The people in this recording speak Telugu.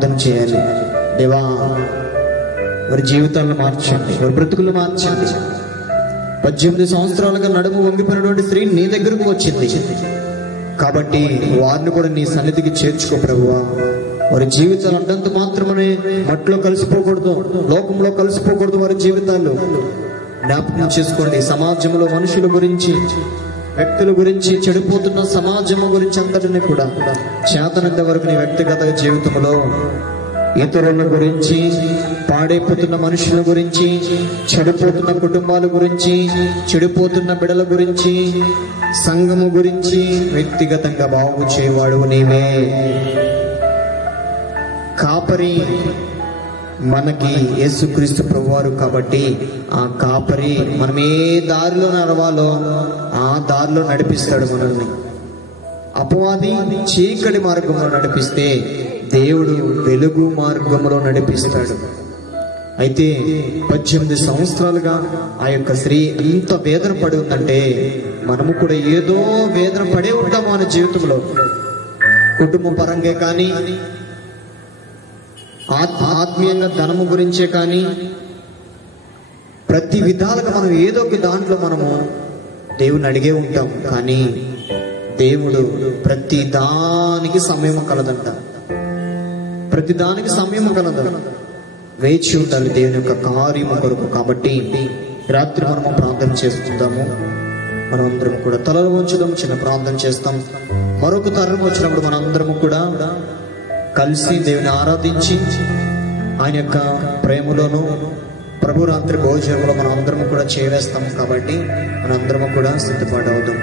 ప్రార్థన చేయాలి. దేవా, వారి జీవితాలను మార్చండి, వారి బ్రతుకులు మార్చండి. 18 సంవత్సరాలుగా నడుము వంగిపోయినటువంటి స్త్రీ నీ దగ్గరకు వచ్చింది కాబట్టి వారిని కూడా నీ సన్నిధికి చేర్చుకో ప్రభువా. వారి జీవితాలు అంతంత మాత్రమే మట్టిలో కలిసిపోకూడదు, లోకంలో కలిసిపోకూడదు. వారి జీవితాలు జ్ఞాపకం చేసుకోండి. సమాజంలో మనుషుల గురించి, వ్యక్తుల గురించి, చెడిపోతున్న సమాజం గురించి అంతటిని కూడా చేతనంత వరకు నీ వ్యక్తిగత జీవితంలో ఇతరుల గురించి, పాడైపోతున్న మనుషుల గురించి, చెడిపోతున్న కుటుంబాల గురించి, చెడిపోతున్న బిడల గురించి, సంఘము గురించి వ్యక్తిగతంగా బాగు చేయవాడు నీవే. కాపరి మనకి యేసుక్రీస్తు ప్రభువారు కాబట్టి ఆ కాపరి మనం ఏ దారిలో నడవాలో ఆ దారిలో నడిపిస్తాడు మనల్ని. అపవాది చీకటి మార్గంలో నడిపిస్తే దేవుడు వెలుగు మార్గంలో నడిపిస్తాడు. అయితే 18 సంవత్సరాలుగా ఆ యొక్క స్త్రీ ఎంత వేదన పడి ఉందంటే మనము కూడా ఏదో వేదన పడే ఉంటాము మన జీవితంలో. కుటుంబ పరంగా కానీ, ఆత్మీయంగా ధనము గురించే కానీ, ప్రతి విధాలుగా మనం ఏదో ఒక దాంట్లో మనము దేవుని అడిగే ఉంటాం. కానీ దేవుడు ప్రతి దానికి సమయం కలదంట, ప్రతి దానికి సమయం కలదు. వేచి ఉండాలి దేవుని యొక్క కార్యము కొరకు. కాబట్టి రాత్రి మనము ప్రార్థన చేస్తుందాము. మనం అందరం కూడా తలలు వంచుదాం, చిన్న ప్రార్థన చేస్తాం. మరొక తరం వచ్చినప్పుడు మన అందరము కూడా కలిసి దేవుని ఆరాధించి ఆయన యొక్క ప్రేమలోను ప్రభు రాత్రి భోజనంలో మనం అందరం కూడా చేవేస్తాం. కాబట్టి మనందరము కూడా సిద్ధపడవుదాం.